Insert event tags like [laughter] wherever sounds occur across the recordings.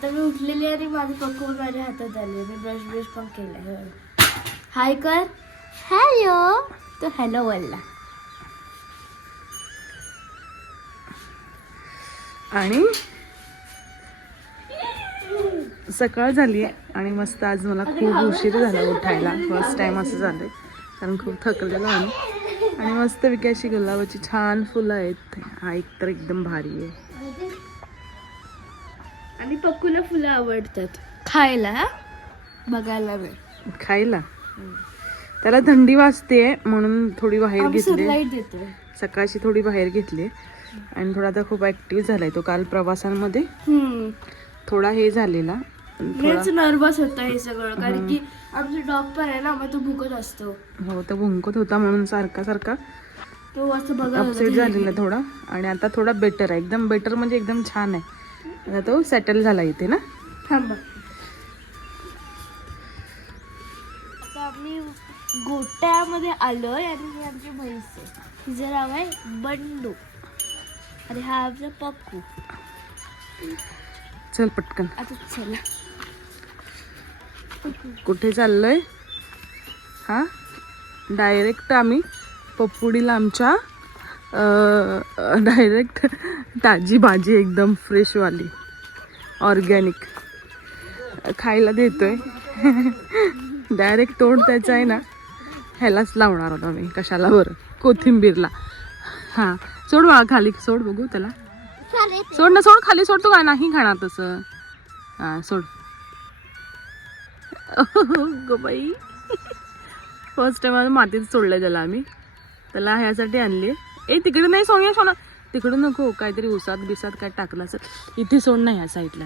आता मी उठलेली आहे आणि माझी पक्कू माझ्या हातात आली मी ब्रश ब्रश पण केलाय हाय. कर. हॅलो तो हॅलो बोलला. आणि सकाळ झाली आहे आणि मस्त आज मला खूप उशीर झाला उठायला. फर्स्ट टाइम असं झालंय कारण खूप थकलेलो आम्ही. आणि मस्त विकायची गुलाबाची छान फुलं आहेत. हा एक तर एकदम भारी आहे. आणि पक्कूला फुलं आवडतात. खायला? बघायला नाही खायला? त्याला थंडी वाजते म्हणून थोडी बाहेर घेतली. सनलाईट देतो सकाळची थोडी बाहेर घेतली. आणि थोडा आता खूप ऍक्टिव्ह झालाय तो काल प्रवासांमध्ये. हम्म. थोडा हे झालेला. थोडा नर्वस होता हे सगळं कारण की आमचा डॉग पण आहे ना मग तो भुकत असतो. हो तो भुंकत होता म्हणून सारखा सारखा तो असं बघत अपसेट. झालेला थोडा. आणि आता थोडा बेटर आहे. एकदम बेटर म्हणजे एकदम छान आहे. आता तो सेटल झाला इथे ना? थांबा. आम्ही गोट्यामध्ये आलोय आणि ही आमची म्हैस आहे. तिचं नाव आहे बंडू. आणि हा आमचा पप्पू. चल पटकन. आता चला. कुठे चाललोय? हा? डायरेक्ट आम्ही पप्पुडीला आमच्या डायरेक्ट ताजी भाजी एकदम फ्रेशवाली ऑर्गॅनिक खायला देतोय. डायरेक्ट तोंड त्याचं आहे ना ह्यालाच लावणार होता मी कशाला बरं? कोथिंबीरला. हां सोड बाळा खाली सोड बघू त्याला. सोड ना सोड खाली सोड तू काय नाही खाणार तसं. हां सोड. Go by. फर्स्ट टाइम मातीत सोडलं त्याला आम्ही. त्याला ह्यासाठी आणली ए तिकडे नाही सोनिया सोना तिकडे नको काहीतरी उसात बिसात काय टाकलं असेल. इथे सोड ना ह्या साईडला.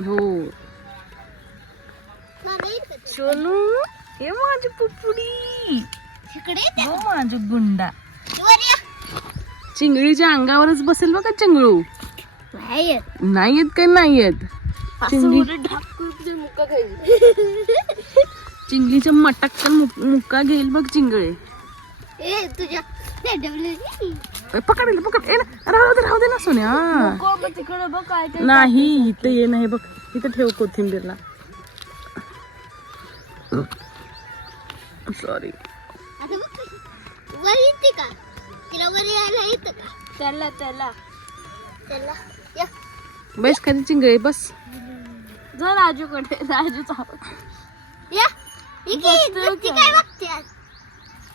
हो. सोनू हे माझी पुपुडी. हो माझी गुंडा. चिंगळीच्या अंगावरच बसेल बघा चिंगळू. नाही येत. काय नाही येत? चिंगळीच्या मटकचा मुक्का घेईल बघ चिंगळे. तुझ्या ए, पकड हिला, पकड. ए, ना, राहू दे राहू दे ना सोन्या. तिकडे बघ काय ते नाही इथं ये नाही बघ. इथं ठेव कोथिंबीरला. सॉरी वर येते का तिला वर यायला येतं का त्याला त्याला त्याला या बस खाली चिंगळे बस जा राजूकडे राजूचा या इकडे काय बघते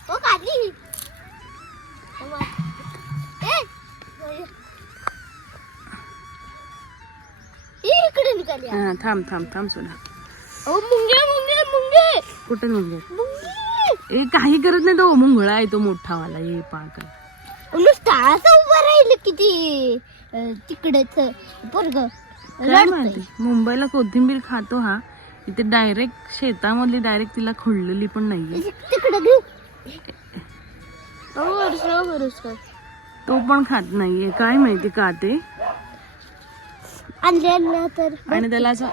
हो निघाली हा थांब थांब थांब ओ मुंगे मुंगे मुंगे. कुठे मुंगे? काही करत नाही तो. मुंगळा आहे तो मोठावाला. ये पाक नुसतं असं उभं राहिलं किती तिकडेच पोरग काय माहिती? मुंबईला कोथिंबीर खातो हा. इथे डायरेक्ट शेतामधली डायरेक्ट तिला खुडलेली पण नाहीये. तिकडे घेऊ. तो पण खात नाहीये. काय माहिती का ते? आणि त्याला असं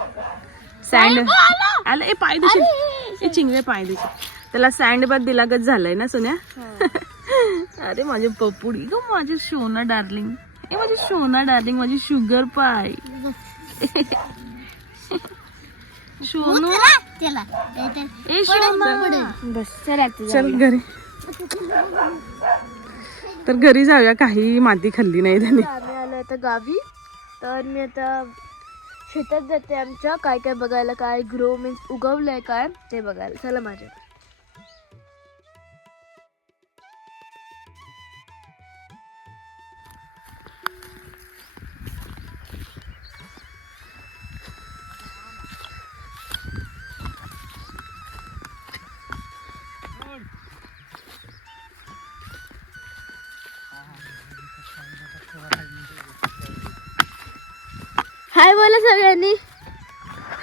सँड आलं ए पाय देशील ए चिंगळे पाय त्याला सँड बात दिलागत झालंय ना सोन्या? [laughs] अरे माझे पपुडी ग माझे शोना डार्लिंग. ए माझी शोना डार्लिंग माझी शुगर पाय. [laughs] शोनू ए शोना बस चला चल घरी. तर घरी जाऊया काही माती खाल्ली नाही त्याने. आम्ही आलो आता गावी. तर मी आता शेतात जाते आमच्या. काय काय बघायला काय ग्रो मीन्स उगवलंय काय ते बघायला. चला माझ्या. हाय बोला सगळ्यांनी.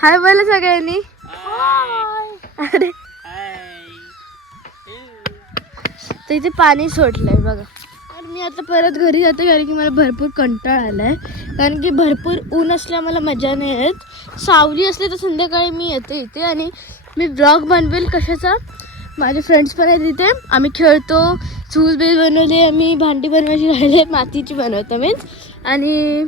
हाय बोला सगळ्यांनी. अरे. तर इथे पाणी सोडलंय बघा. तर मी आता परत घरी जाते कारण की मला भरपूर कंटाळा आलाय. कारण की भरपूर ऊन असल्या मला मजा नाही येत. सावली असली तर संध्याकाळी मी येते इथे आणि मी ब्लॉग बनवेल कशाचा. माझे फ्रेंड्स पण आहेत इथे. आम्ही खेळतो चूल बिल बनवली आम्ही भांडी बनवायची राहिले मातीची बनवतो मीन्स. आणि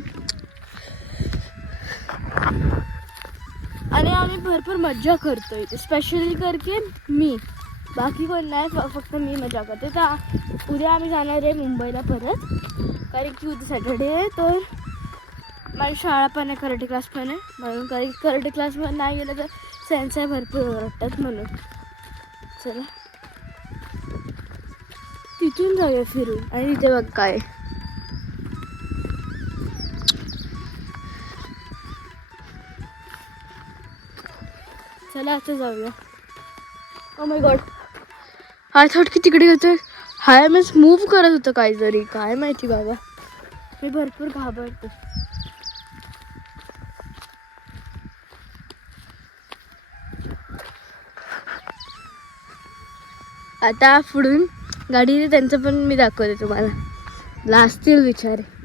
आणि आम्ही भरपूर मज्जा करतो इथे स्पेशली करके मी. बाकी कोण नाही फक्त मी मजा करते तर उद्या आम्ही जाणार आहे मुंबईला परत. कारण की उद्या सॅटर्डे आहे तर माझी शाळा पण आहे कराटे क्लास पण आहे. म्हणून कारण की कराटे क्लास पण नाही गेलं तर सेन्साय भरपूर ओरडतात म्हणून. चला. तिथून जाऊया फिरून. आणि तिथे बघ काय चला आता जाऊया. Oh my God high thought की तिकडे होतं हाय मीन्स मूव्ह करत होतं काहीतरी. काय माहिती बाबा. मी भरपूर घाबरते. आता पुढून गाडीने त्यांचं पण मी दाखवते तुम्हाला. लाजतील विचारे.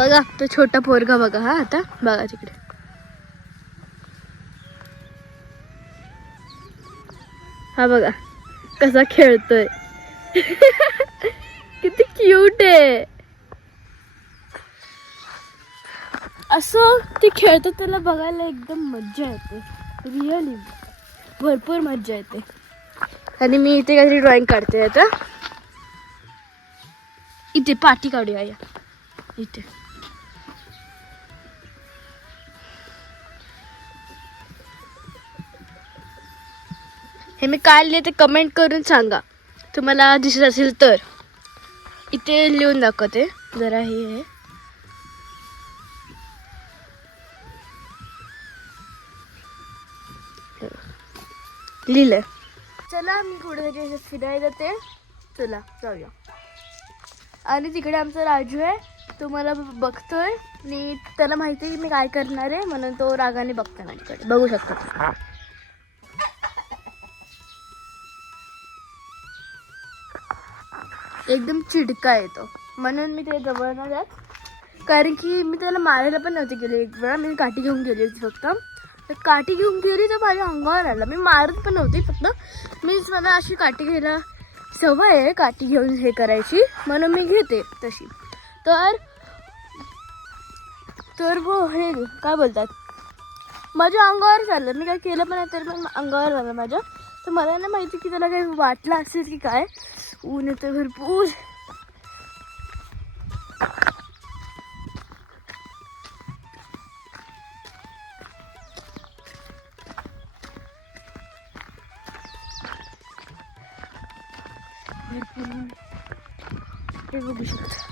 बघा तो छोटा पोरगा बघा, हा, आता बघा तिकडे. हा बघा, कसा खेळतोय. [laughs] किती क्यूट आहे. असं, ते खेळतात त्याला बघायला एकदम मज्जा येते. रिअली भरपूर मज्जा येते. आणि मी इथे काहीतरी ड्रॉइंग काढते आता. इथे पाठी काढूया, या. इथे. हे मी काय लिहिले ते कमेंट करून सांगा. तुम्हाला दिसत असेल तर. इथे लिहून दाखवते. जरा हे आहे. लिहिलं चला मी कुठेतरी असं फिरायला ते. चला जाऊया. आणि तिकडे आमचा राजू आहे. तो मला बघतोय. आणि त्याला माहिती आहे की मी काय करणार आहे. म्हणून तो रागाने बघतो माझ्याकडे. बघू शकतो एकदम चिडका येतो. म्हणून मी ते जवळ न जात. कारण की मी त्याला मारायला पण नव्हती गेली. एक वेळा मी काठी घेऊन गेली होती फक्त. तर काठी घेऊन गेली तर माझ्या अंगावर आला. मी मारत पण नव्हती. फक्त मीच मला अशी काठी घ्यायला सवय आहे काठी घेऊन हे करायची. म्हणून मी घेते तशी. तर तर वो हे काय बोलतात? माझ्या अंगावर झालं. मी काय केलं पण नाही तर पण अंगावर झालं माझ्या. तर मला नाही माहिती की त्याला काही वाटलं असेल की काय. ऊन येतं भरपूर भरपूर ऊन. हे बघू शकता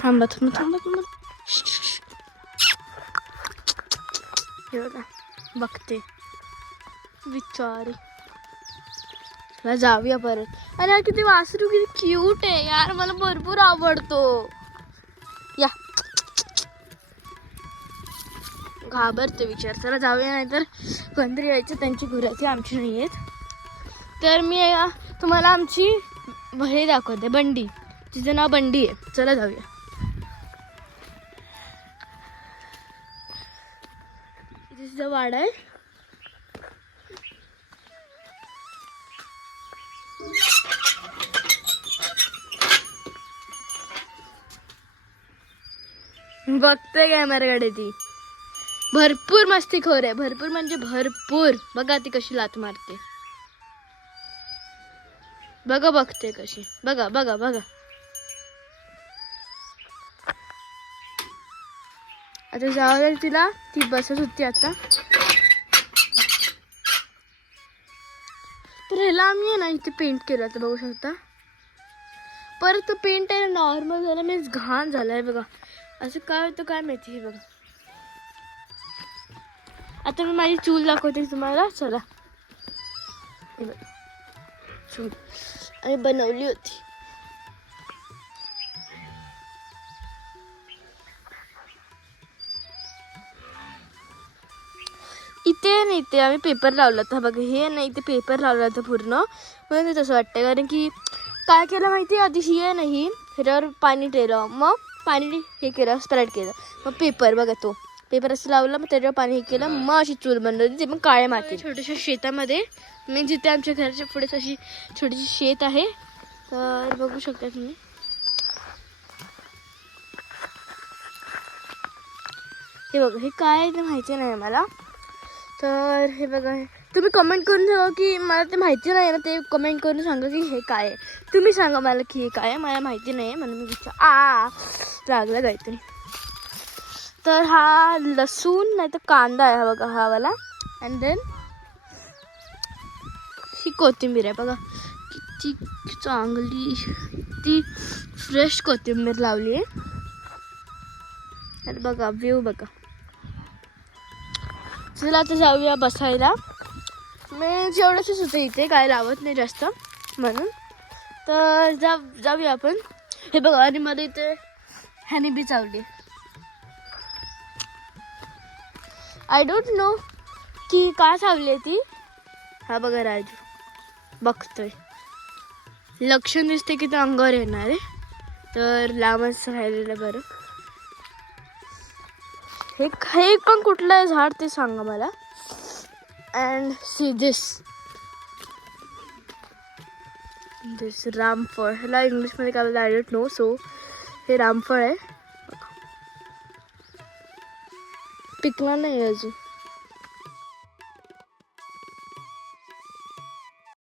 थांबा थांबा थांबा थांबा हे बघा मला जाऊया परत? अरे यार किती वासरू किती क्यूट आहे यार मला भरपूर आवडतो। या। घाबरते विचार चला जाऊया नाही तर कोणतरी यायचं त्यांची घराची आमची नाही आहेत. तर मी तुम्हाला आमची हे दाखवते बंडी. तिचं नाव बंडी आहे. चला जाऊया. इथे तिचा वाडा आहे. बघते कॅमेराकडे ती. भरपूर मस्ती खोर आहे. भरपूर म्हणजे भरपूर. बघा ती कशी लात मारते. बघा बघते कशी. बघा बघा बघा. आता जावं लागेल तिला. ती बसत होती आता. तर ह्याला आम्ही आहे ना इथे पेंट केलं तर बघू शकता. परत तो पेंट आहे नॉर्मल झाला. मीन्स घाण झाला आहे बघा. असं काय होतं काय माहिती हे बघा. आता मी माझी चूल दाखवते तुम्हाला. चला. बघ. चूल. आणि बनवली होती. इथे नाही ते आम्ही पेपर लावला होता. बघा हे नाही ते पेपर लावला होता पूर्ण. म्हणून ते तसं वाटतं कारण की काय केलं माहिती आहे आधी हे नाही ह्याच्यावर पाणी टेलं मग पाणी हे केलं स्प्रेड केलं. मग पेपर बघा तो. पेपर असं लावला मग त्याच्यावर पाणी हे केलं मग अशी चूल बनवली ती पण काळ्या माती. छोट्याशा शेतामध्ये मी जिथे आमच्या घराच्या पुढेच अशी छोटीशी शेत आहे तर बघू शकता तुम्ही. हे बघा हे काय आहे ते माहिती नाही मला. तर हे बघा तुम्ही कमेंट करून सांगा की मला ते माहिती नाही ना ते कमेंट करून सांगा की हे काय आहे. तुम्ही सांगा मला की हे काय आहे मला माहिती नाही आहे म्हणून मी विचार आ लागला काहीतरी. तर हा लसूण नाही तर कांदा आहे हा बघा हा वाला. अँड देन ही कोथिंबीर आहे बघा. किती चांगली ती फ्रेश कोथिंबीर लावली आहे. बघा व्ह्यू बघा. चला आता जाऊया बसायला. मी जेवढंच होतं इथे काय लावत नाही जास्त म्हणून. तर जा जाऊया आपण. हे बघा आणि मध्ये इथे ह्याने बी चावली आय डोंट नो की का चावली आहे ती. हा बघा राजू. बघतोय. लक्षण दिसते की तो अंगावर येणार आहे. तर लांबच राहिलेलं बरं. हे हे पण कुठलं झाड ते सांगा मला. अँड सी दिस दिस रामफळ ह्याला इंग्लिशमध्ये काय बोलतात आय डोंट नो सो हे रामफळ आहे पिकला नाही अजून